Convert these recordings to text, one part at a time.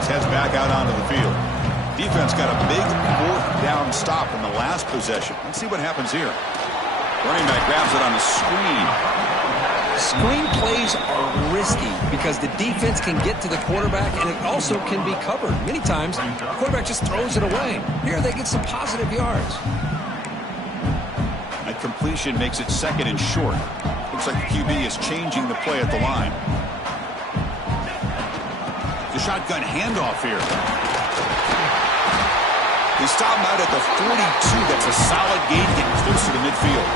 offense heads back out onto the field. Defense got a big fourth down stop in the last possession. Let's see what happens here. Running back grabs it on the screen. Screen plays are risky because the defense can get to the quarterback, and it also can be covered. Many times, the quarterback just throws it away. Here, they get some positive yards. That completion makes it 2nd and short. Looks like the QB is changing the play at the line. The shotgun handoff here. They stop him out at the 42. That's a solid gain, getting closer to midfield.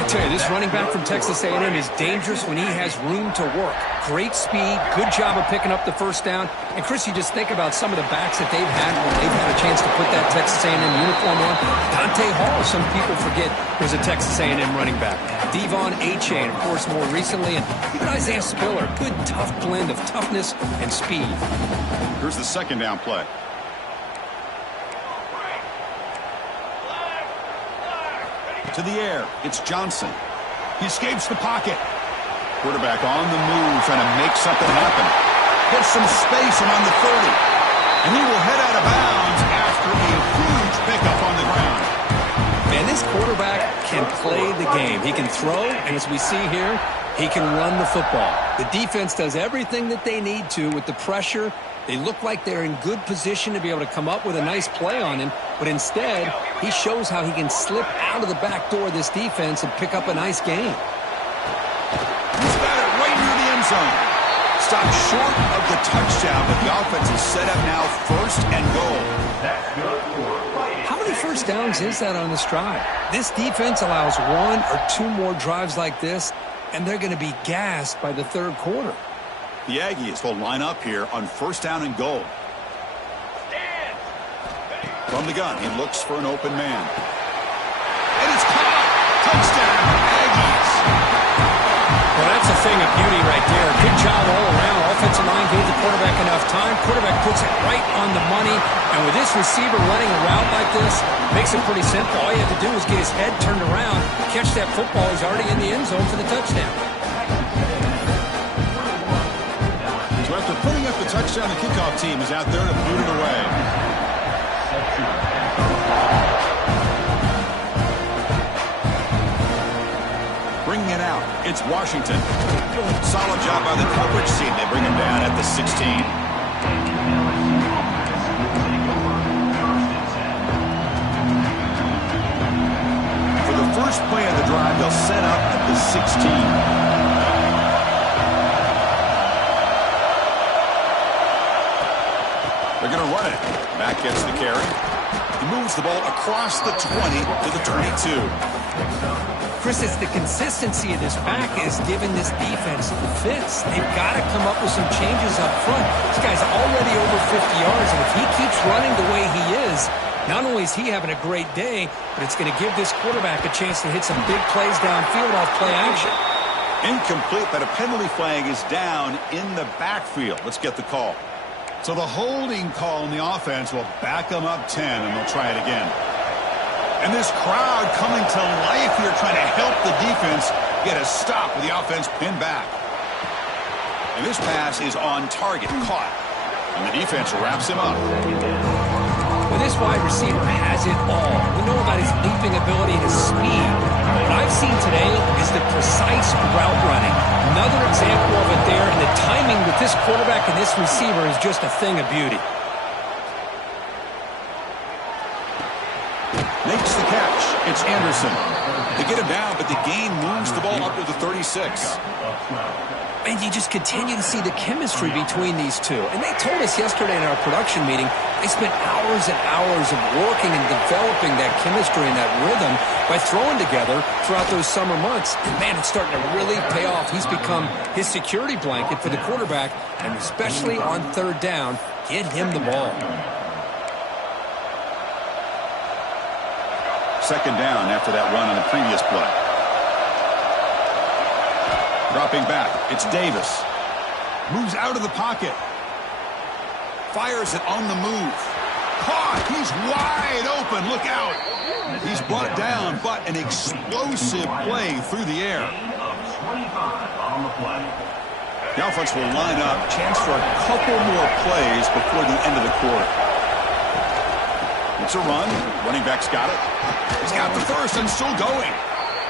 I tell you, this running back from Texas A&M is dangerous when he has room to work. Great speed, good job of picking up the first down. And, Chris, you just think about some of the backs that they've had when they've had a chance to put that Texas A&M uniform on. Dante Hall, some people forget, was a Texas A&M running back. Devon Achane, of course, more recently. And even Isaiah Spiller, good, tough blend of toughness and speed. Here's the 2nd down play. To the air, it's Johnson. He escapes the pocket. Quarterback on the move, trying to make something happen. Gets some space around the 30. And he will head out of bounds after a huge pickup on the ground. Man, this quarterback can play the game. He can throw, and as we see here, he can run the football. The defense does everything that they need to with the pressure. They look like they're in good position to be able to come up with a nice play on him, but instead, he shows how he can slip out of the back door of this defense and pick up a nice gain. He's got it right near the end zone. Stopped short of the touchdown, but the offense is set up now 1st and goal. How many first downs is that on this drive? This defense allows 1 or 2 more drives like this, and they're going to be gassed by the 3rd quarter. The Aggies will line up here on 1st down and goal. From the gun, he looks for an open man. And it's caught! Touchdown, Aggies! Well, that's a thing of beauty right there. Good job all around. Offensive line gave the quarterback enough time. Quarterback puts it right on the money. And with this receiver running a route like this, makes it pretty simple. All you have to do is get his head turned around, catch that football. He's already in the end zone for the touchdown. So after putting up the touchdown, the kickoff team is out there to boot it away. Bringing it out, it's Washington. Solid job by the coverage team. They bring him down at the 16. For the first play of the drive, they'll set up at the 16. They're going to run it. Back gets the carry. He moves the ball across the 20 to the 22. Chris, it's the consistency of this back is giving this defense the fits. They've got to come up with some changes up front. This guy's already over 50 yards, and if he keeps running the way he is, not only is he having a great day, but it's going to give this quarterback a chance to hit some big plays downfield off play action. Incomplete, but a penalty flag is down in the backfield. Let's get the call. So the holding call in the offense will back them up 10, and they'll try it again. And this crowd coming to life here, trying to help the defense get a stop with the offense pinned back. And this pass is on target, caught. And the defense wraps him up. Well, this wide receiver has it all. We know about his leaping ability and his speed. What I've seen today is the precise route running. Another example of it there, and the timing with this quarterback and this receiver is just a thing of beauty. Makes the catch. It's Anderson. They get him down, but the gain moves the ball up to the 36. And you just continue to see the chemistry between these two. And they told us yesterday in our production meeting, they spent hours and hours of working and developing that chemistry and that rhythm by throwing together throughout those summer months. And, man, it's starting to really pay off. He's become his security blanket for the quarterback, and especially on 3rd down, get him the ball. 2nd down after that run on the previous play. Dropping back, it's Davis. Moves out of the pocket. Fires it on the move. Caught! He's wide open. Look out! He's brought down, but an explosive play through the air. The offense will line up. Chance for a couple more plays before the end of the quarter. It's a run. Running back's got it. He's got the first and still going.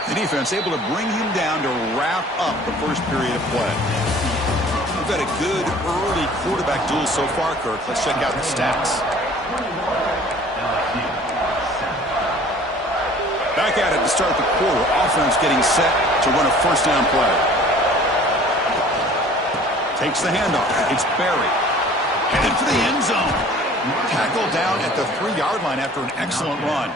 The defense able to bring him down to wrap up the first period of play. We've had a good early quarterback duel so far, Kirk. Let's check out the stats. Back at it to start the quarter. Offense getting set to run a first down play. Takes the handoff. It's Barry. Headed for the end zone. Tackled down at the 3-yard line after an excellent run.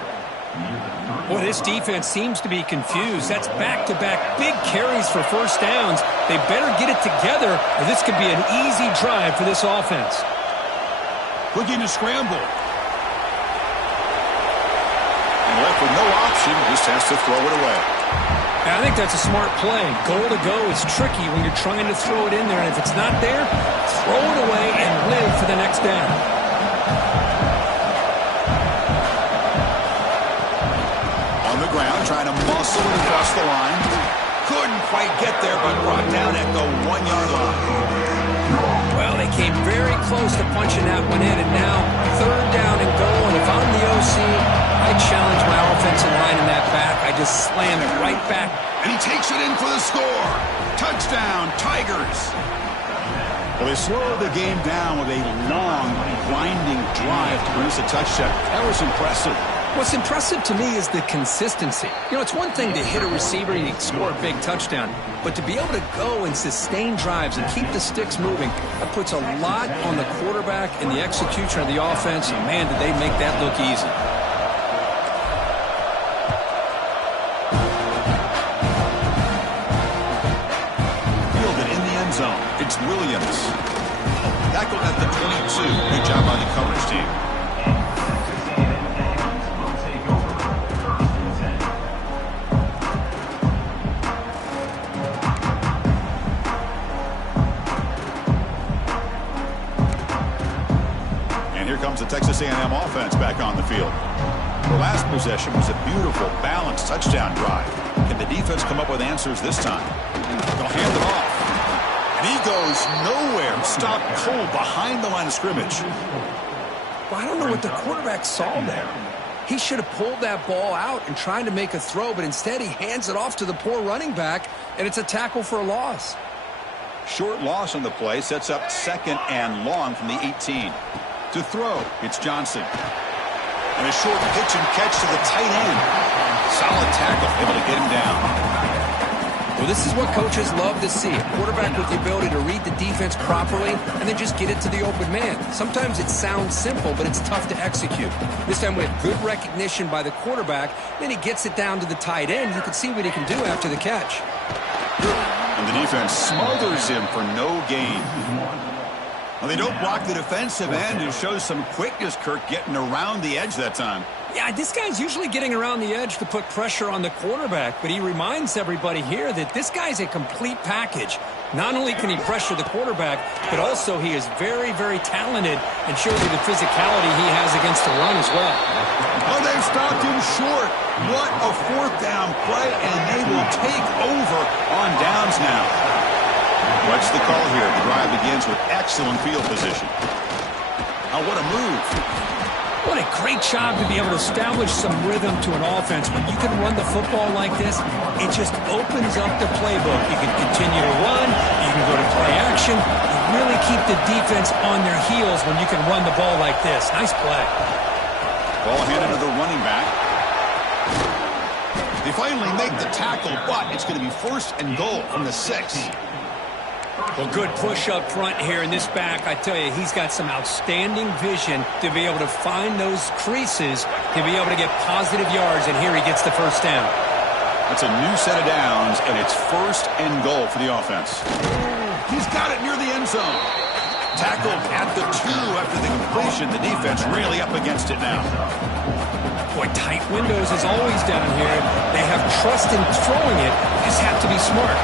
Boy, this defense seems to be confused. That's back-to-back big carries for first downs. They better get it together, or this could be an easy drive for this offense. Looking to scramble. And left with no option, just has to throw it away. I think that's a smart play. Goal to go is tricky when you're trying to throw it in there, and if it's not there, throw it away and live for the next down. On the ground, trying to muscle it across the line. Couldn't quite get there, but brought down at the 1-yard line. Well, they came very close to punching that one in, and now third down and goal, and if I'm the OC, I challenge my offensive line in that back. I just slam it right back. And he takes it in for the score. Touchdown, Tigers. Well, they slowed the game down with a long, grinding drive to produce a touchdown. That was impressive. What's impressive to me is the consistency. You know, it's one thing to hit a receiver and you score a big touchdown, but to be able to go and sustain drives and keep the sticks moving, that puts a lot on the quarterback and the execution of the offense, and man, did they make that look easy. Fielded in the end zone. It's Williams. Tackled at the 22. Good job by the coverage team. The Texas A&M offense back on the field. The last possession was a beautiful, balanced touchdown drive. Can the defense come up with answers this time? They'll hand it off. And he goes nowhere. Stopped cold behind the line of scrimmage. Well, I don't know what the quarterback saw there. He should have pulled that ball out and tried to make a throw, but instead he hands it off to the poor running back, and it's a tackle for a loss. Short loss on the play sets up second and long from the 18. To throw, it's Johnson. And a short pitch and catch to the tight end. Solid tackle, able to get him down. Well, this is what coaches love to see. A quarterback with the ability to read the defense properly and then just get it to the open man. Sometimes it sounds simple, but it's tough to execute. This time with good recognition by the quarterback, then he gets it down to the tight end. You can see what he can do after the catch. And the defense smothers him for no gain. Well, they don't block the defensive end and shows some quickness, Kirk, getting around the edge that time. Yeah, this guy's usually getting around the edge to put pressure on the quarterback, but he reminds everybody here that this guy's a complete package. Not only can he pressure the quarterback, but also he is very, very talented and shows you the physicality he has against the run as well. Oh, they've stopped him short. What a fourth down play, and they will take over on downs now. What's the call here? The drive begins with excellent field position. Oh, what a move. What a great job to be able to establish some rhythm to an offense. When you can run the football like this, it just opens up the playbook. You can continue to run. You can go to play action. You really keep the defense on their heels when you can run the ball like this. Nice play. Ball handed to the running back. They finally make the tackle, but it's going to be first and goal from the 6. Well, good push up front here in this back. I tell you, he's got some outstanding vision to be able to find those creases, to be able to get positive yards, and here he gets the first down. That's a new set of downs, and it's first and goal for the offense. He's got it near the end zone. Tackled at the 2 after the completion. The defense really up against it now. Boy, tight windows as always down here. They have trust in throwing it. They just have to be smart.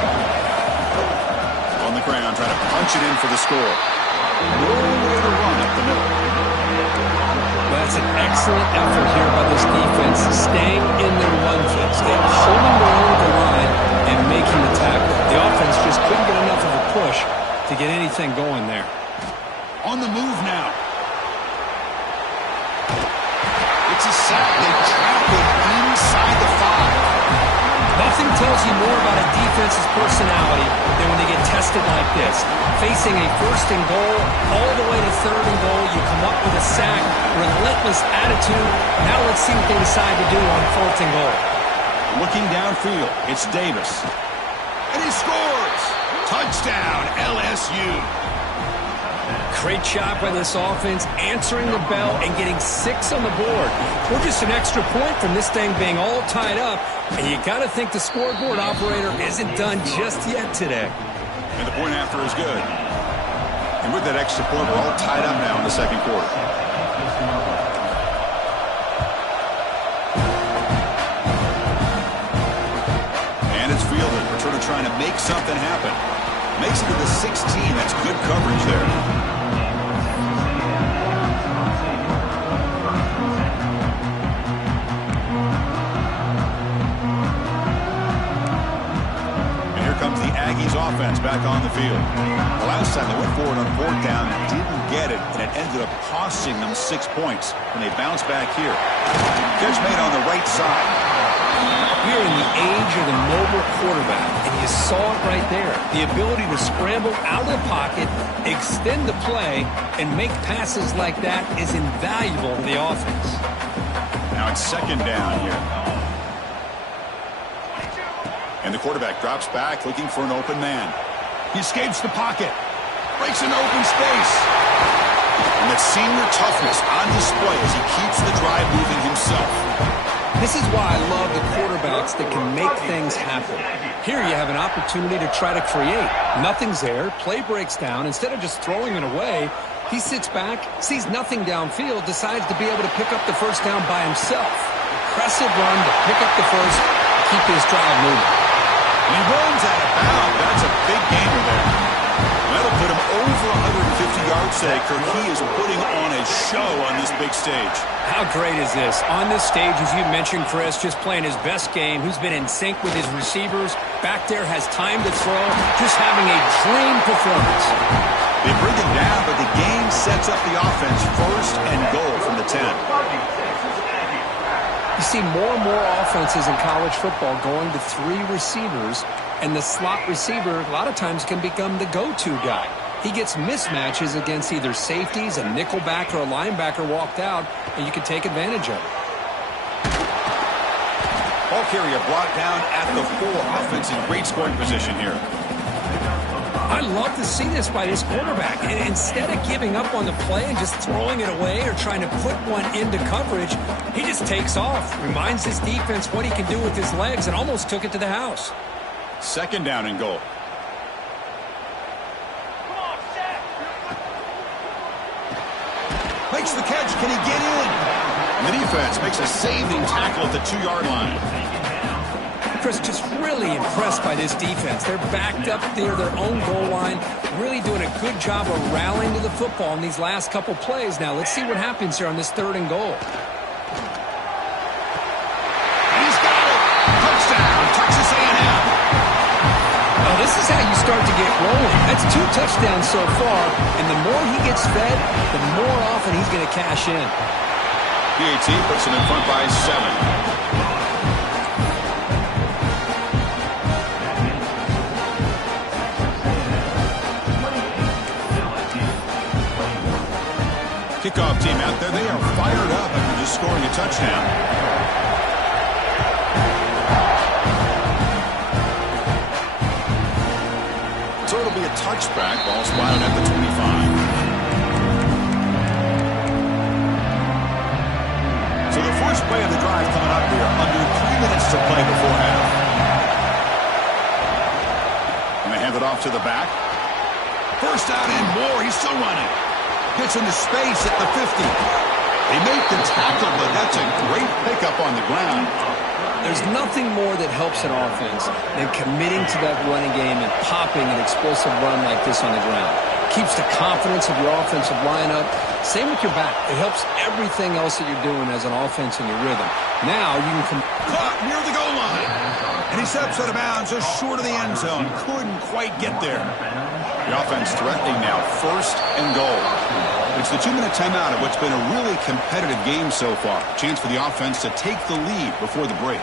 On the ground, trying to punch it in for the score. No way to run up the middle. Well, that's an excellent effort here by this defense, staying in their run fix. They're holding their own the line and making the tackle. The offense just couldn't get enough of a push to get anything going there. On the move now. It's a sack. They trap him inside the 5. Nothing tells you more about a defense's personality than when they get tested like this. Facing a first and goal, all the way to third and goal, you come up with a sack, relentless attitude. Now let's see what they decide to do on fourth and goal. Looking downfield, it's Davis. And he scores! Touchdown, LSU. Great job by this offense, answering the bell and getting 6 on the board. We're just an extra point from this thing being all tied up, and you got to think the scoreboard operator isn't done just yet today. And the point after is good. And with that extra point, we're all tied up now in the second quarter. And it's fielded. Returner trying to make something happen. Makes it to the 16. That's good coverage there. Aggies offense back on the field. The last time they went forward on fourth down, didn't get it, and it ended up costing them 6 points when they bounced back here. Catch made on the right side. We're in the age of the mobile quarterback, and you saw it right there. The ability to scramble out of the pocket, extend the play, and make passes like that is invaluable to the offense. Now it's second down here. And the quarterback drops back, looking for an open man. He escapes the pocket. Breaks into open space. And that senior toughness on display as he keeps the drive moving himself. This is why I love the quarterbacks that can make things happen. Here you have an opportunity to try to create. Nothing's there. Play breaks down. Instead of just throwing it away, he sits back, sees nothing downfield, decides to be able to pick up the first down by himself. Impressive run to pick up the first, keep his drive moving. And he runs out of bounds. That's a big gainer there. That'll put him over 150 yards today. Kirk, he is putting on a show on this big stage. How great is this? On this stage, as you mentioned, Chris, just playing his best game. He's been in sync with his receivers. Back there has time to throw. Just having a dream performance. They bring him down, but the game sets up the offense first and goal from the 10. You see more and more offenses in college football going to 3 receivers, and the slot receiver a lot of times can become the go-to guy. He gets mismatches against either safeties, a nickelback, or a linebacker walked out, and you can take advantage of it. Ball carrier brought down at the 4. Offense in great scoring position here. I love to see this by this quarterback. And instead of giving up on the play and just throwing it away or trying to put one into coverage, he just takes off, reminds his defense what he can do with his legs, and almost took it to the house. Second down and goal. Makes the catch. Can he get in? The defense makes a saving tackle at the 2-yard line. Chris, just really impressed by this defense. They're backed up near their own goal line, really doing a good job of rallying to the football in these last couple plays. Now, let's see what happens here on this third and goal. He's got it. Touchdown, Texas A&M. Now, this is how you start to get rolling. That's 2 touchdowns so far, and the more he gets fed, the more often he's going to cash in. PAT puts him in front by 7. Kickoff team out there, they are fired up after just scoring a touchdown. So it'll be a touchback, ball spotted at the 25. So the first play of the drive coming up here, under 3 minutes to play before half. And they hand it off to the back. First out and more, he's still running. Gets into space at the 50. They make the tackle, but that's a great pickup on the ground. There's nothing more that helps an offense than committing to that running game and popping an explosive run like this on the ground. keeps the confidence of your offensive lineup. Same with your back. It helps everything else that you're doing as an offense in your rhythm. Now you can come caught near the goal line. And he steps out of bounds just short of the end zone. Couldn't quite get there. The offense threatening now, 1st and goal. It's the 2-minute timeout of what's been a really competitive game so far. Chance for the offense to take the lead before the break.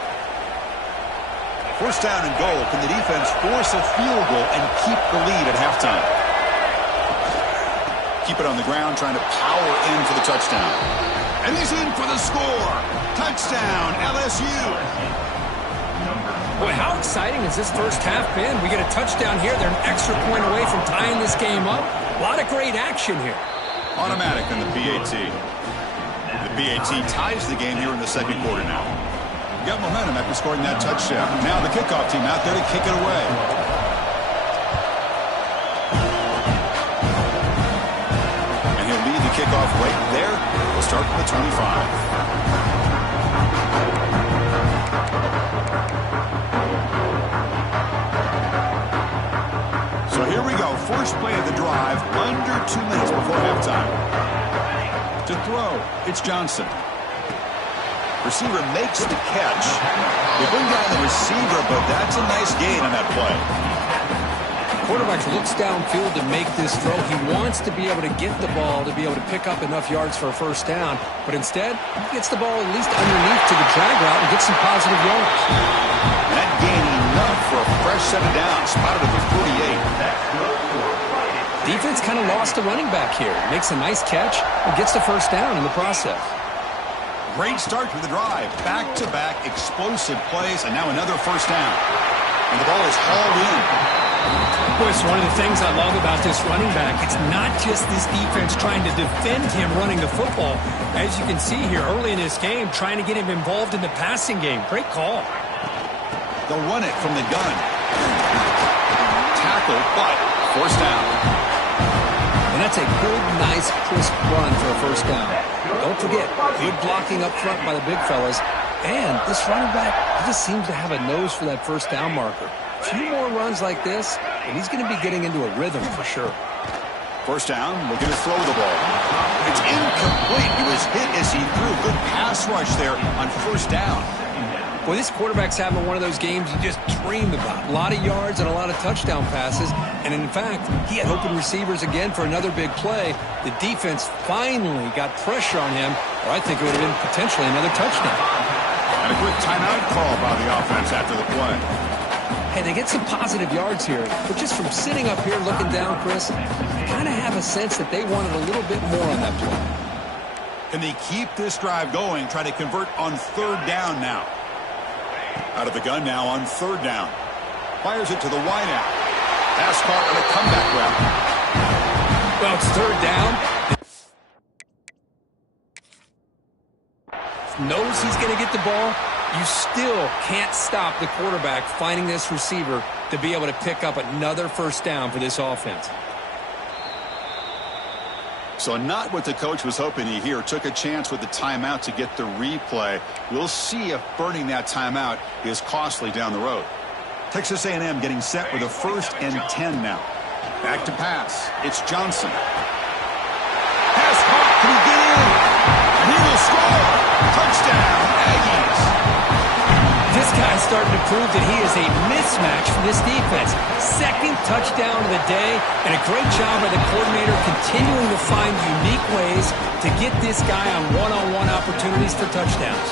1st down and goal. Can the defense force a field goal and keep the lead at halftime? Keep it on the ground, trying to power in for the touchdown. And he's in for the score. Touchdown, LSU. Boy, how exciting has this first half been? We get a touchdown here. They're an extra point away from tying this game up. A lot of great action here. Automatic on the PAT. The PAT ties the game here in the 2nd quarter now. Got momentum after scoring that touchdown. Now the kickoff team out there to kick it away. And he'll lead the kickoff right there. We'll start with the 25. So here we go. First play of the drive, under 2 minutes before halftime. To throw, it's Johnson. Receiver makes the catch. They bring down the receiver, but that's a nice gain on that play. Quarterback looks downfield to make this throw. He wants to be able to get the ball to be able to pick up enough yards for a 1st down, but instead, he gets the ball at least underneath to the drag route and gets some positive yards. That gain enough for a fresh set of downs, spotted at the 48. Defense kind of lost the running back here. Makes a nice catch and gets the 1st down in the process. Great start to the drive. Back-to-back explosive plays, and now another 1st down. And the ball is hauled in. Boy, it's one of the things I love about this running back. It's not just this defense trying to defend him running the football. As you can see here early in this game, trying to get him involved in the passing game. Great call. They'll run it from the gun. Tackle, but 1st down. And that's a good, nice, crisp run for a 1st down. Don't forget, good blocking up front by the big fellas. And this running back, he just seems to have a nose for that 1st down marker. A few more runs like this, and he's going to be getting into a rhythm for sure. 1st down, looking to throw the ball. It's incomplete. He was hit as he threw. Good pass rush there on 1st down. Well, this quarterback's having one of those games you just dreamed about. A lot of yards and a lot of touchdown passes. And in fact, he had open receivers again for another big play. The defense finally got pressure on him, or I think it would have been potentially another touchdown. And a quick timeout call by the offense after the play. Hey, they get some positive yards here, but just from sitting up here looking down, Chris, I kind of have a sense that they wanted a little bit more on that play. Can they keep this drive going, try to convert on 3rd down now? Out of the gun now on 3rd down. Fires it to the wideout. Pass caught on a comeback route. Well, it's 3rd down. Knows he's going to get the ball. You still can't stop the quarterback finding this receiver to be able to pick up another 1st down for this offense. So not what the coach was hoping to hear. Took a chance with the timeout to get the replay. We'll see if burning that timeout is costly down the road. Texas A&M getting set with a 1st and 10 now. Back to pass. It's Johnson. Pass caught. Can he get in? And he will score. Touchdown, Aggies. This guy's starting to prove that he is a mismatch for this defense. 2nd touchdown of the day, and a great job by the coordinator continuing to find unique ways to get this guy on one-on-one opportunities for touchdowns.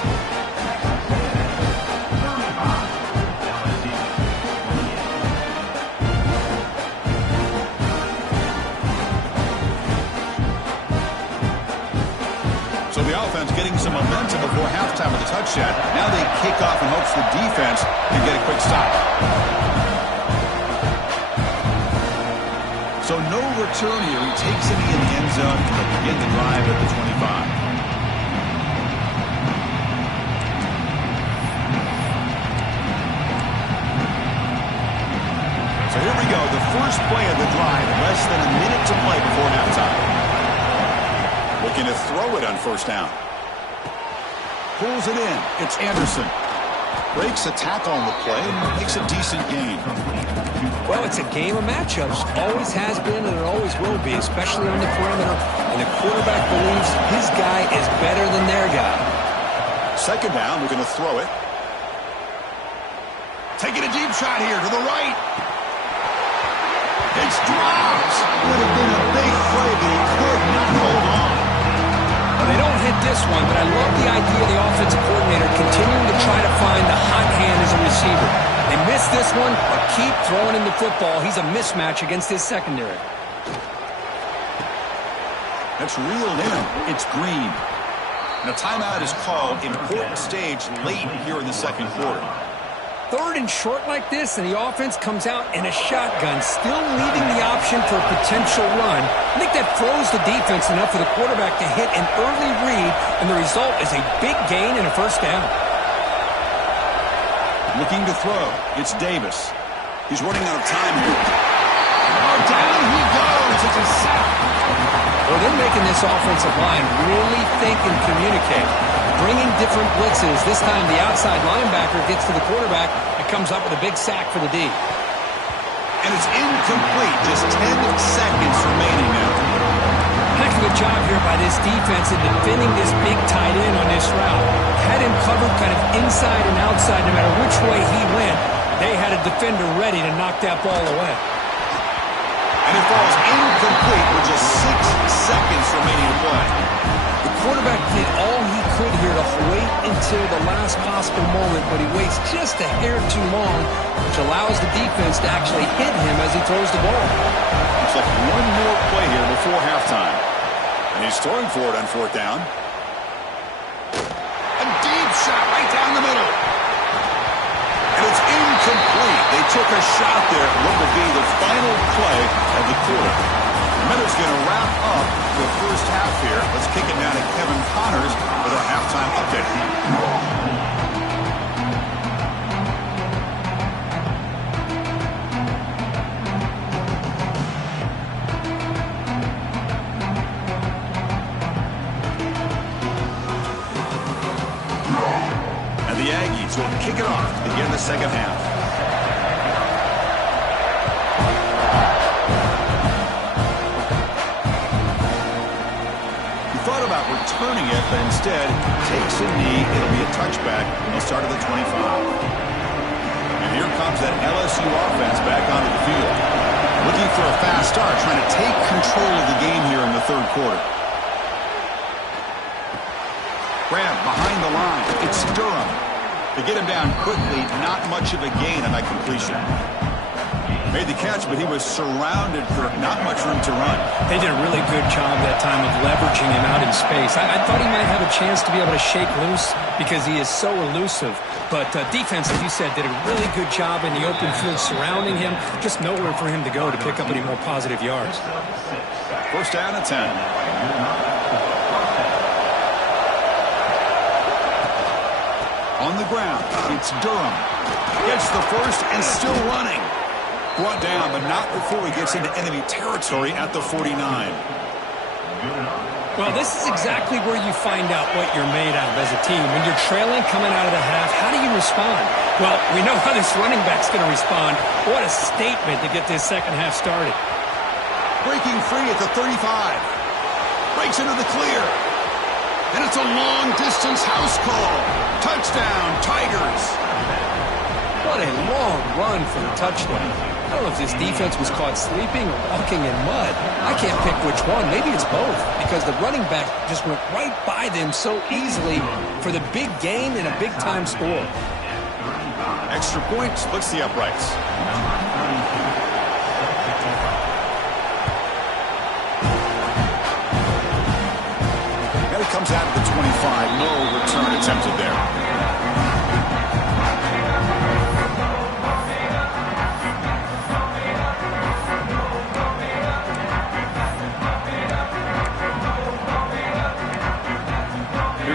So the offense getting some momentum before halftime with a touchdown. Now they kick off in hopes the defense can get a quick stop. So no return here. He takes it in the end zone to begin the drive at the 25. So here we go. The first play of the drive. Less than a minute to play before halftime. Looking to throw it on 1st down. Pulls it in. It's Anderson. Breaks a tackle on the play and makes a decent gain. Well, it's a game of matchups. Always has been and it always will be, especially on the perimeter. And the quarterback believes his guy is better than their guy. Second down, we're going to throw it. Taking a deep shot here to the right. It's dropped. Would have been a big play, but he could not hold on. Well, they don't hit this one, but I love the idea of the offensive coordinator continuing to try to find the hot hand as a receiver. They miss this one, but keep throwing him the football. He's a mismatch against his secondary. That's reeled in. It's Green. And a timeout is called. Important stage late here in the second quarter. Third and short like this, and the offense comes out in a shotgun, still leaving the option for a potential run. I think that throws the defense enough for the quarterback to hit an early read, and the result is a big gain and a first down. Looking to throw. It's Davis. He's running out of time here. Oh, down he goes. It's a sack. Well, they're making this offensive line really think and communicate. Bringing different blitzes. This time the outside linebacker gets to the quarterback and comes up with a big sack for the D. And it's incomplete. Just 10 seconds remaining now. Heck of a job here by this defense in defending this big tight end on this route. Had him covered kind of inside and outside no matter which way he went. They had a defender ready to knock that ball away. And it falls incomplete with just 6 seconds remaining to play. The quarterback did all he could here to wait until the last possible moment, but he waits just a hair too long, which allows the defense to actually hit him as he throws the ball. Looks like one more play here before halftime. And he's throwing for it on fourth down. A deep shot right down the middle. And it's incomplete. They took a shot there at what will be the final play of the quarter. The Miners going to wrap up the first half here. Let's kick it down to Kevin Connors with our halftime update. And the Aggies will kick it off to begin the second half. Returning it, but instead takes a knee. It'll be a touchback. He'll start at the 25. And here comes that LSU offense back onto the field. Looking for a fast start, trying to take control of the game here in the third quarter. Grab behind the line. It's Durham. To get him down quickly, not much of a gain on that completion. Made the catch, but he was surrounded for not much room to run. They did a really good job that time of leveraging him out in space. I thought he might have a chance to be able to shake loose because he is so elusive. But defense, as you said, did a really good job in the open field surrounding him. Just nowhere for him to go to pick up any more positive yards. First down at 10. On the ground, it's Durham. Gets the first and still running. Brought down, but not before he gets into enemy territory at the 49. Well, this is exactly where you find out what you're made of as a team. When you're trailing coming out of the half, how do you respond? Well, we know how this running back's going to respond. What a statement to get this second half started. Breaking free at the 35. Breaks into the clear. And it's a long-distance house call. Touchdown, Tigers. What a long run for the touchdown. I don't know if this defense was caught sleeping or walking in mud. I can't pick which one. Maybe it's both because the running back just went right by them so easily for the big gain and a big-time score. Extra point splits the uprights. And it comes out of the 25. No return attempted there.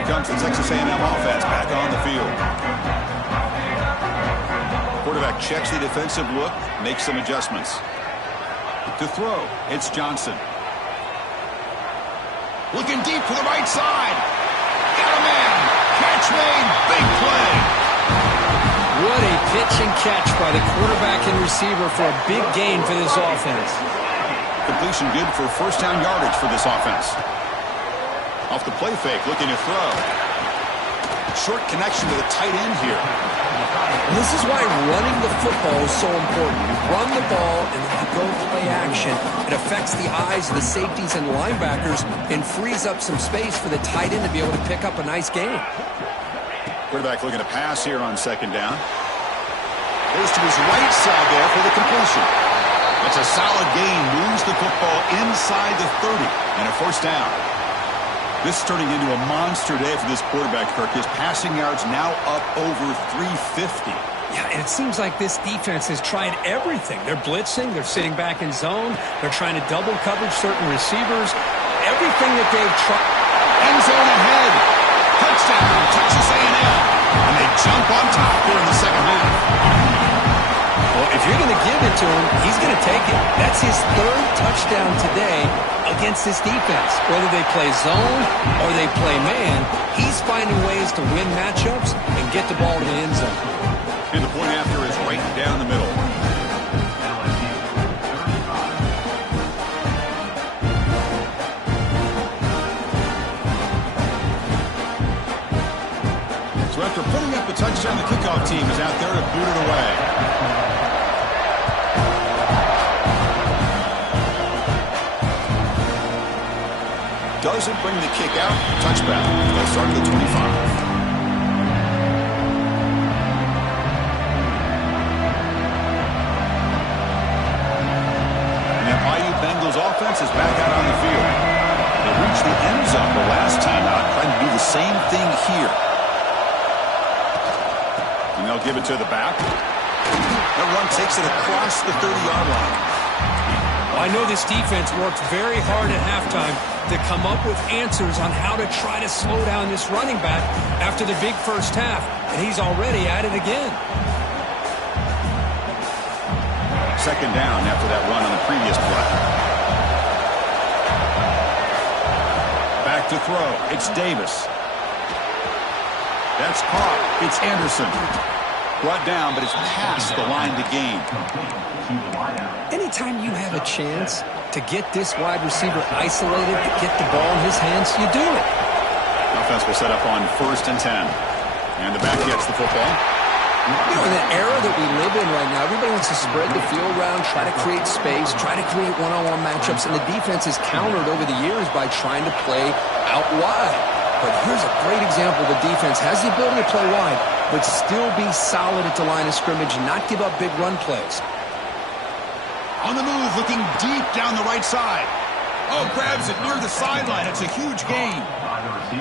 Comes the Texas A&M offense back on the field. Quarterback checks the defensive look, makes some adjustments. To throw, it's Johnson. Looking deep to the right side. Got a man. Catch made. Big play. pitch and catch by the quarterback and receiver for a big gain for this offense. Completion good for first down yardage for this offense. Off the play fake, looking to throw. Short connection to the tight end here. And this is why running the football is so important. You run the ball and then you go play action. It affects the eyes of the safeties and linebackers and frees up some space for the tight end to be able to pick up a nice gain. Quarterback looking to pass here on second down. Goes to his right side there for the completion. That's a solid gain. Moves the football inside the 30 and a first down. This is turning into a monster day for this quarterback, Kirk. His passing yards now up over 350. Yeah, and it seems like this defense has tried everything. They're blitzing. They're sitting back in zone. They're trying to double coverage certain receivers. Everything that they've tried. End zone ahead. Touchdown, Texas A&M. And they jump on top here in the second half. Well, if you're going to give it to him, he's going to take it. That's his third touchdown today against this defense. Whether they play zone or they play man, he's finding ways to win matchups and get the ball to the end zone. And the point after is right down the middle. So after putting up the touchdown, the kickoff team is out there to boot it away. Doesn't bring the kick out. Touchback. They'll start at the 25. And the IU Bengals offense is back out on the field. They reached the end zone the last time out, trying to do the same thing here. And they'll give it to the back. That run takes it across the 30-yard line. I know this defense worked very hard at halftime to come up with answers on how to try to slow down this running back after the big first half, and he's already at it again. Second down after that run on the previous play. Back to throw. It's Davis. That's caught. It's Anderson. Brought down, but it's past the line to gain. Anytime you have a chance to get this wide receiver isolated, to get the ball in his hands, you do it. Offense will set up on 1st and 10. And the back gets the football. You know, in the era that we live in right now, everybody wants to spread the field around, try to create space, try to create one-on-one matchups, and the defense has countered over the years by trying to play out wide. But here's a great example. The defense has the ability to play wide, but still be solid at the line of scrimmage and not give up big run plays. On the move, looking deep down the right side. Oh, grabs it near the sideline. It's a huge gain.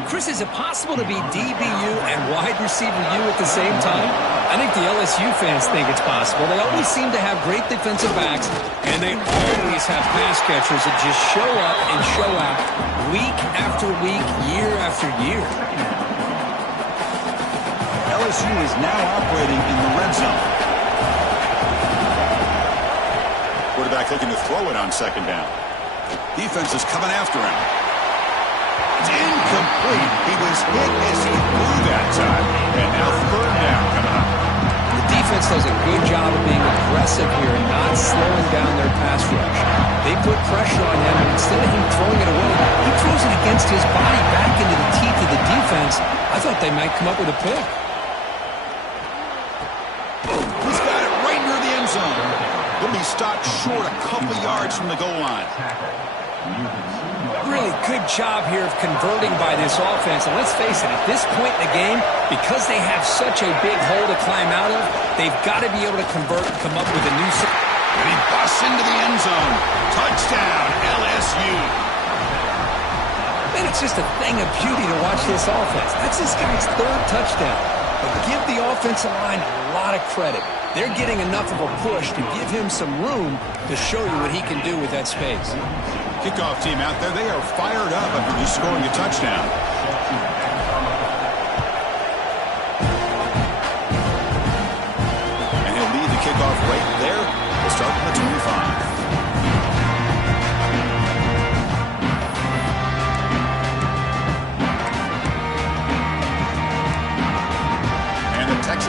Chris, is it possible to be DBU and wide receiver U at the same time? I think the LSU fans think it's possible. They always seem to have great defensive backs, and they always have pass catchers that just show up and show out week after week, year after year. LSU is now operating in the red zone. Quarterback looking to throw it on second down. Defense is coming after him. It's incomplete. He was hit as he threw that time. And now third down coming up. The defense does a good job of being aggressive here and not slowing down their pass rush. They put pressure on him, and instead of him throwing it away, he throws it against his body back into the teeth of the defense. I thought they might come up with a pick. He's got it right near the end zone. He'll be stopped short a couple yards from the goal line. Really good job here of converting by this offense. And let's face it, at this point in the game, because they have such a big hole to climb out of, they've got to be able to convert and come up with a new... And he busts into the end zone. Touchdown, LSU. Man, it's just a thing of beauty to watch this offense. That's this guy's third touchdown. But give the offensive line a lot of credit. They're getting enough of a push to give him some room to show you what he can do with that space. Kickoff team out there, they are fired up after just scoring a touchdown. And he'll lead the kickoff right there. We'll start from the 25.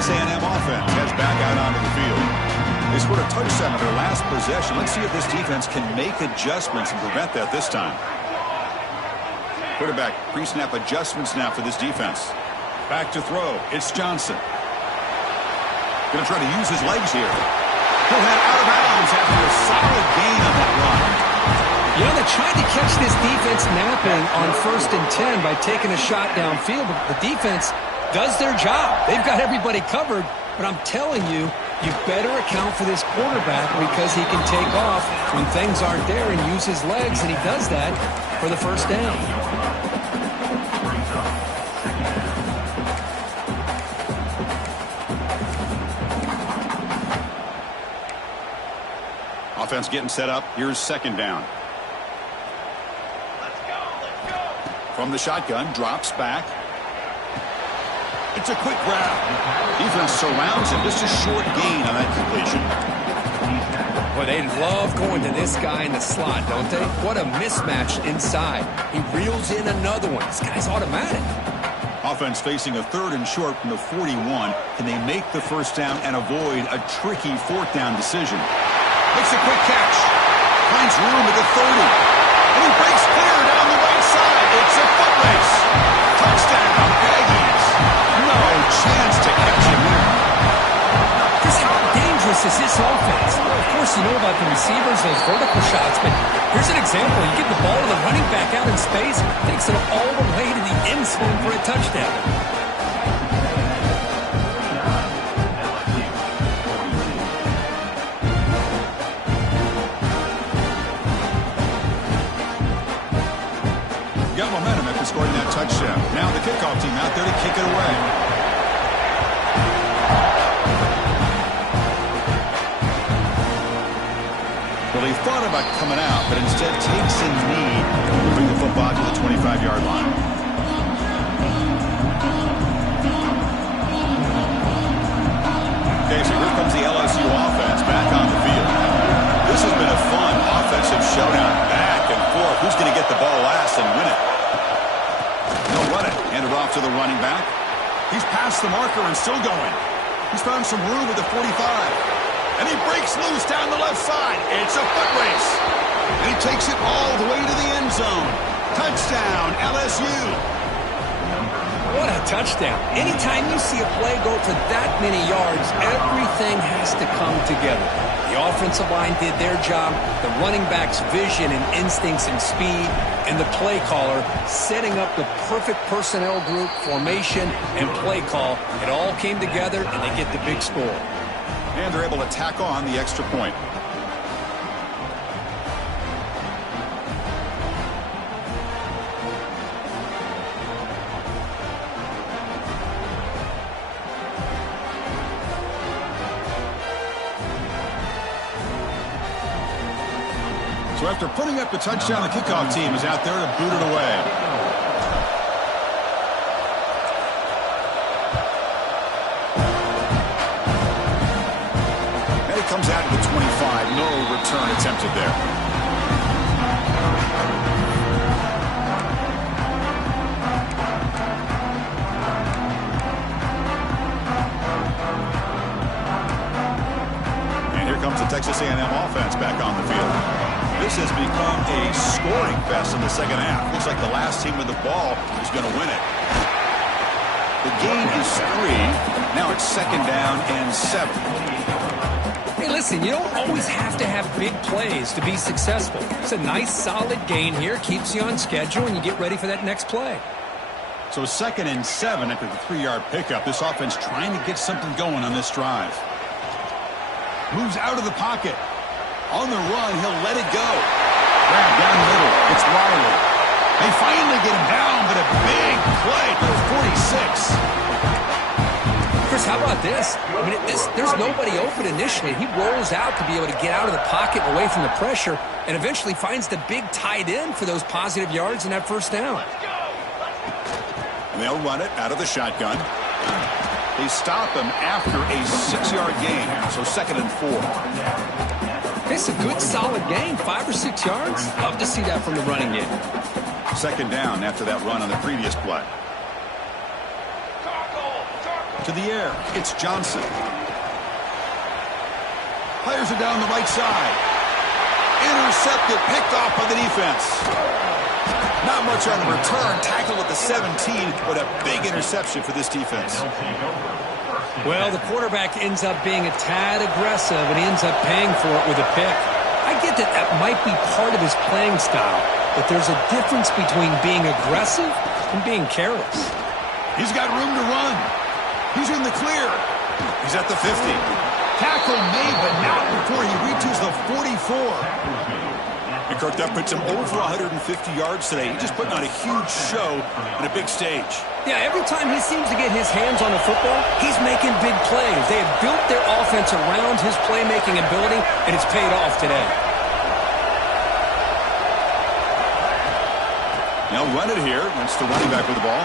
Texas A&M offense heads back out onto the field. They scored a touchdown on their last possession. Let's see if this defense can make adjustments and prevent that this time. Quarterback pre-snap adjustments now for this defense. Back to throw. It's Johnson. Going to try to use his legs here. He'll head out of bounds after a solid gain on that run. You know, they tried to catch this defense napping on 1st and 10 by taking a shot downfield, but the defense does their job. They've got everybody covered, but I'm telling you, you better account for this quarterback because he can take off when things aren't there and use his legs, and he does that for the first down. Offense getting set up. Here's 2nd down. From the shotgun, drops back. It's a quick grab. Defense surrounds him. Just a short gain on that completion. Boy, they love going to this guy in the slot, don't they? What a mismatch inside. He reels in another one. This guy's automatic. Offense facing a 3rd and short from the 41. Can they make the first down and avoid a tricky 4th down decision? Makes a quick catch. Finds room at the 30. And he breaks clear down the right side. It's a foot race. Touchdown, Aggies. No chance to catch him here. Just how dangerous is this offense? Well, of course, you know about the receivers, those vertical shots, but here's an example. You get the ball to the running back out in space, takes it all the way to the end zone for a touchdown. Got momentum after scoring that touchdown. Now the kickoff team out there to kick it away. Well, he thought about coming out, but instead takes a knee to bring the football to the 25-yard line. Okay, so here comes the LSU offense back on the field. This has been a fun offensive showdown, back and forth. Who's going to get the ball last and win it? They'll run it. Hand it off to the running back. He's past the marker and still going. He's found some room at the 45. And he breaks loose down the left side. It's a foot race. And he takes it all the way to the end zone. Touchdown, LSU. What a touchdown. Anytime you see a play go for that many yards, everything has to come together. The offensive line did their job, the running back's vision and instincts and speed, and the play caller setting up the perfect personnel group, formation, and play call. It all came together, and they get the big score. And they're able to tack on the extra point. So after putting up the touchdown, the kickoff team is out there to boot it away. And it comes out to the 25. No return attempted there. And here comes the Texas A&M offense back on the field. This has become a scoring fest in the second half. Looks like the last team with the ball is going to win it. The gain is 3. Now it's 2nd down and 7. Hey, listen, you don't always have to have big plays to be successful. It's a nice, solid gain here. Keeps you on schedule, and you get ready for that next play. So 2nd and 7 after the 3-yard pickup. This offense trying to get something going on this drive. Moves out of the pocket. On the run, he'll let it go. Grab down the middle. It's Riley. They finally get him down, but a big play to the 46. Chris, how about this? I mean, there's nobody open initially. He rolls out to be able to get out of the pocket away from the pressure and eventually finds the big tight end for those positive yards in that first down. And they'll run it out of the shotgun. They stop him after a 6-yard gain, so 2nd and 4. It's a good, solid gain, 5 or 6 yards. Love to see that from the running game. 2nd down after that run on the previous play. To the air, it's Johnson. Fires it down the right side. Intercepted, picked off by the defense. Not much on the return. Tackled at the 17, but a big interception for this defense. Well, the quarterback ends up being a tad aggressive, and he ends up paying for it with a pick. I get that that might be part of his playing style, but there's a difference between being aggressive and being careless. He's got room to run. He's in the clear. He's at the 50. Tackle made, but not before he reaches the 44. And Kirk, that puts him over 150 yards today. He's just putting on a huge show on a big stage. Yeah, every time he seems to get his hands on the football, he's making big plays. They have built their offense around his playmaking ability, and it's paid off today. Now run it here. That's the running back with the ball.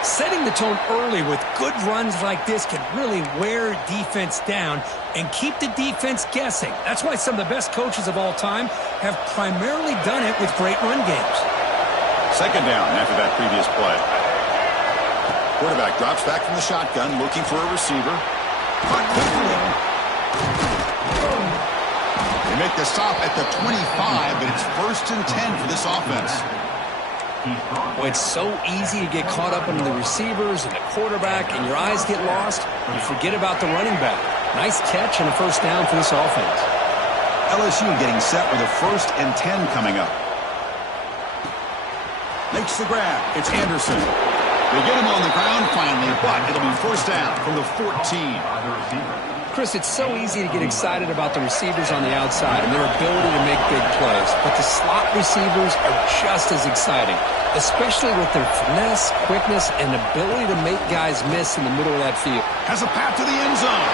Setting the tone early with good runs like this can really wear defense down and keep the defense guessing. That's why some of the best coaches of all time have primarily done it with great run games. Second down after that previous play. Quarterback drops back from the shotgun, looking for a receiver. Caught quickly. They make the stop at the 25, but it's 1st and 10 for this offense. Well, it's so easy to get caught up in the receivers and the quarterback, and your eyes get lost. You forget about the running back. Nice catch and a first down for this offense. LSU getting set with a 1st and 10 coming up. Makes the grab. It's Anderson. They get him on the ground finally, but it'll be 1st down from the 14. Chris, it's so easy to get excited about the receivers on the outside and their ability to make big plays, but the slot receivers are just as exciting, especially with their finesse, quickness, and ability to make guys miss in the middle of that field. Has a path to the end zone.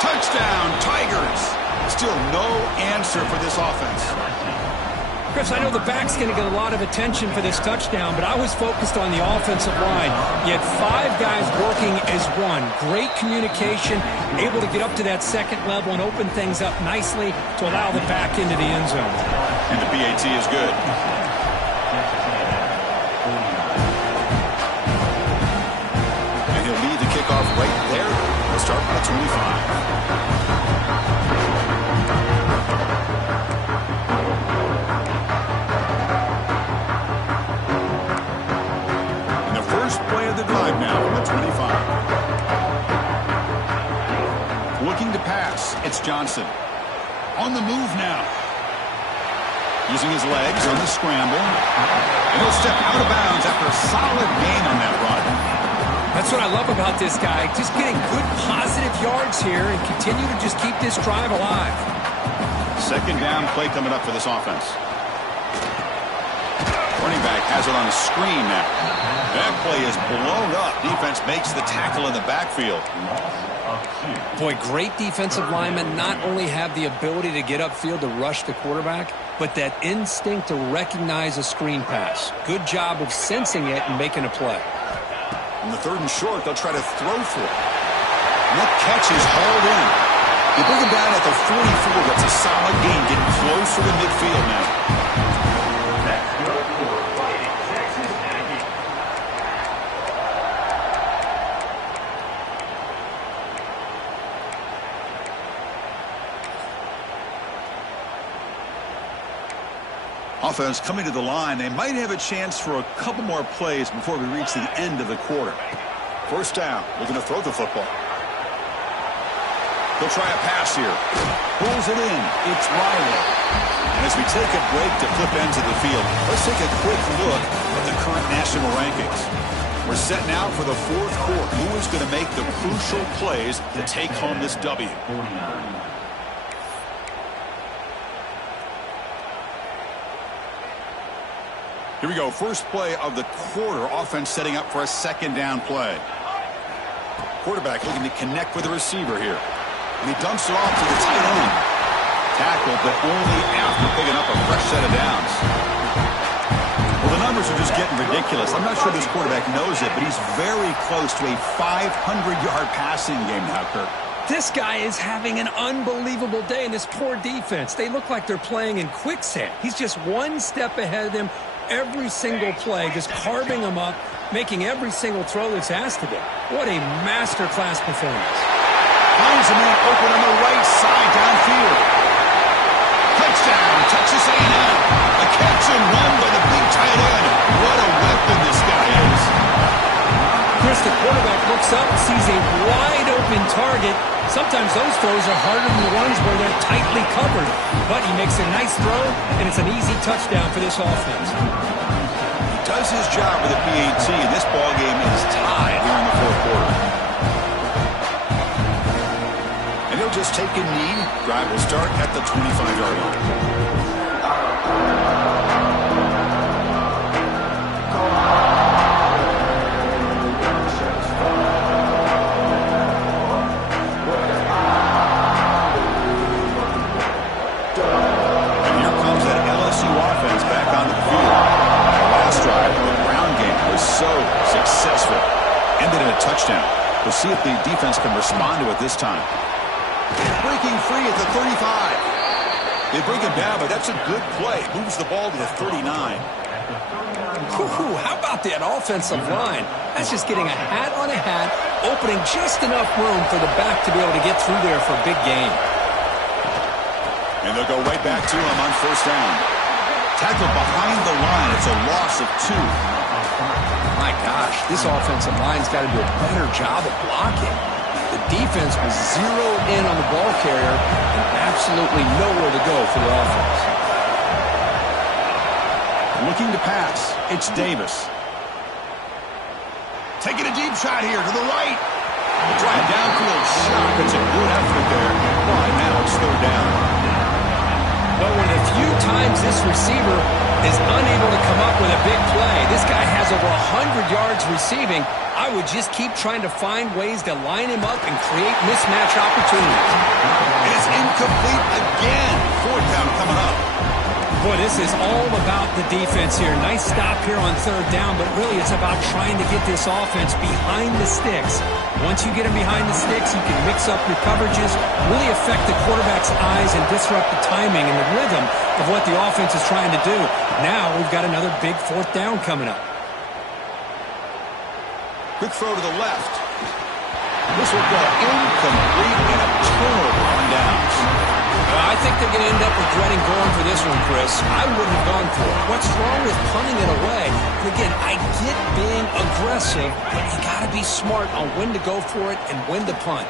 Touchdown, Tigers. Still no answer for this offense. Chris, I know the back's going to get a lot of attention for this touchdown, but I was focused on the offensive line. You had 5 guys working as one. Great communication, able to get up to that second level and open things up nicely to allow the back into the end zone. And the PAT is good. And he'll lead the kickoff right there. He'll start at 25. The drive now from the 25. Looking to pass. It's Johnson. On the move now. Using his legs on the scramble. And he'll step out of bounds after a solid gain on that run. That's what I love about this guy. Just getting good positive yards here and continue to just keep this drive alive. Second down play coming up for this offense. Running back has it on a screen now. That play is blown up. Defense makes the tackle in the backfield. Boy, great defensive linemen not only have the ability to get upfield to rush the quarterback, but that instinct to recognize a screen pass. Good job of sensing it and making a play. On the 3rd and short, they'll try to throw for it. And that catch is hauled in. They bring him down at the 44. That's a solid gain, getting closer to midfield now. Offense coming to the line. They might have a chance for a couple more plays before we reach the end of the quarter. 1st down. Looking to throw the football. They'll try a pass here. Pulls it in. It's Riley. And as we take a break to flip ends of the field, let's take a quick look at the current national rankings. We're set now for the 4th quarter. Who is going to make the crucial plays to take home this W? Here we go. First play of the quarter. Offense setting up for a 2nd down play. Quarterback looking to connect with the receiver here. And he dumps it off to the tight end. Tackled, but only after picking up a fresh set of downs. Well, the numbers are just getting ridiculous. I'm not sure this quarterback knows it, but he's very close to a 500-yard passing game now, Kirk. This guy is having an unbelievable day in this poor defense. They look like they're playing in quicksand. He's just one step ahead of them every single play, just carving them up, making every single throw that's asked of him. What a masterclass performance. Finds a man open on the right side downfield. Touchdown, Texas A&M. A catch and run by the big tight end. What a weapon this guy is. Chris, the quarterback looks up, sees a wide-open target. Sometimes those throws are harder than the ones where they're tightly covered. But he makes a nice throw, and it's an easy touchdown for this offense. He does his job with a PAT, and this ballgame is tied here in the fourth quarter. And he'll just take a knee. Drive will start at the 25-yard line. Touchdown. We'll see if the defense can respond to it this time. Breaking free at the 35. They bring him down, but that's a good play. Moves the ball to the 39. How about that offensive line? That's just getting a hat on a hat, opening just enough room for the back to be able to get through there for a big gain. And they'll go right back to him on first down. Tackled behind the line. It's a loss of 2. My gosh, this offensive line's got to do a better job of blocking. The defense was zeroed in on the ball carrier and absolutely nowhere to go for the offense. Looking to pass. It's Davis. Taking a deep shot here to the right. Try a downfield shot. It's a good effort there. But now it's third down. But when a few times this receiver is unable to come up with a big play, this guy has over 100 yards receiving, I would just keep trying to find ways to line him up and create mismatch opportunities. And it's incomplete again. Fourth down coming up. Boy, this is all about the defense here. Nice stop here on third down, but really it's about trying to get this offense behind the sticks. Once you get them behind the sticks, you can mix up your coverages, really affect the quarterback's eyes and disrupt the timing and the rhythm of what the offense is trying to do. Now we've got another big fourth down coming up. Quick throw to the left. This will go incomplete and a turnover on downs. I think they're going to end up regretting going for this one, Chris. I wouldn't have gone for it. What's wrong with punting it away? And again, I get being aggressive, but you got to be smart on when to go for it and when to punt.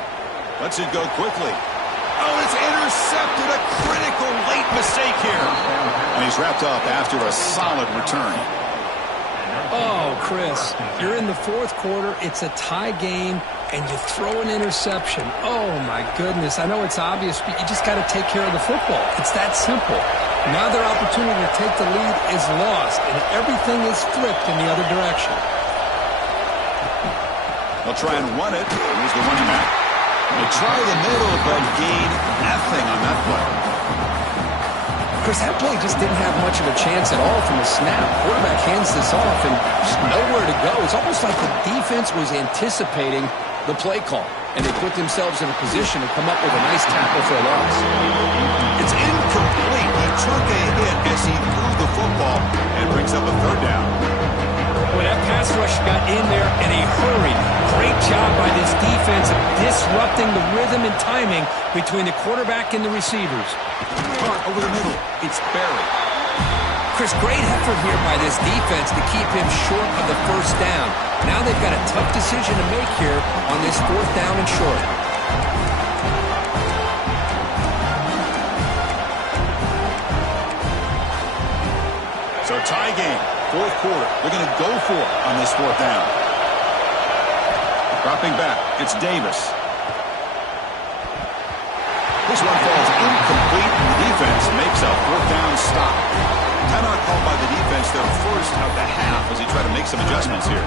Lets it go quickly. Oh, it's intercepted. A critical late mistake here. And he's wrapped up after a solid return. Oh, Chris, you're in the fourth quarter. It's a tie game, and you throw an interception. Oh, my goodness. I know it's obvious, but you just got to take care of the football. It's that simple. Now their opportunity to take the lead is lost, and everything is flipped in the other direction. They'll try and run it. Here's the running back. They try the middle, but gain nothing on that play. Chris, that play just didn't have much of a chance at all from the snap. Quarterback hands this off and just nowhere to go. It's almost like the defense was anticipating the play call, and they put themselves in a position to come up with a nice tackle for a loss. It's incomplete. He took a hit as he threw the football and brings up a third down. Well, that pass rush got in there in a hurry. Great job by this defense of disrupting the rhythm and timing between the quarterback and the receivers. Over the middle, it's Barry. Chris, great effort here by this defense to keep him short of the first down. Now they've got a tough decision to make here on this fourth down and short. So tie game, fourth quarter. They're going to go for it on this fourth down. Dropping back, it's Davis. This one falls incomplete, and the defense makes a fourth down stop. Timeout called by the defense, their first of the half, as he tried to make some adjustments here.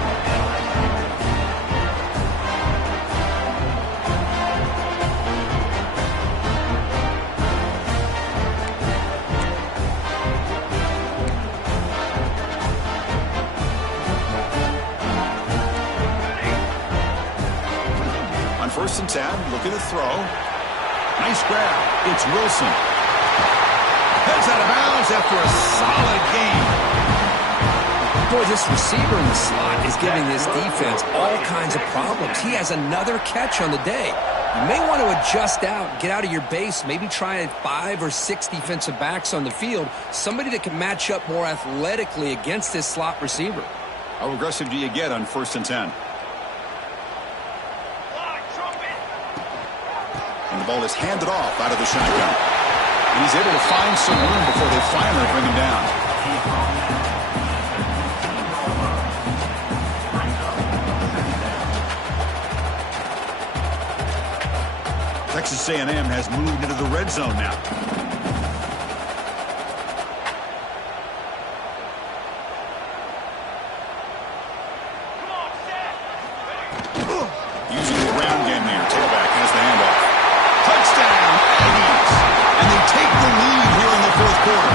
On first and 10, looking to throw. Nice grab. It's Wilson. Heads out of bounds after a solid game. Boy, this receiver in the slot is giving this defense all kinds of problems. He has another catch on the day. You may want to adjust out, get out of your base, maybe try 5 or 6 defensive backs on the field, somebody that can match up more athletically against this slot receiver. How aggressive do you get on 1st and 10? And the ball is handed off out of the shotgun. And he's able to find some room before they finally bring him down. Texas A&M has moved into the red zone now. Using the ground game here. Tailback has the handoff. Touchdown, Aggies! And they take the lead here in the 4th quarter.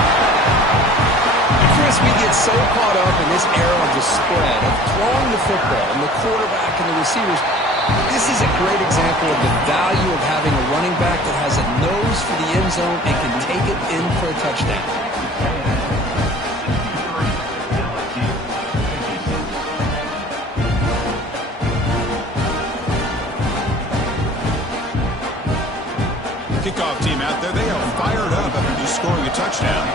And Chris, we get so caught up in this era of the spread, of throwing the football, and the quarterback and the receivers. This is a great example of the value of having a running back that has a nose for the end zone and can take it in for a touchdown. Kickoff team out there, they are fired up after just scoring a touchdown.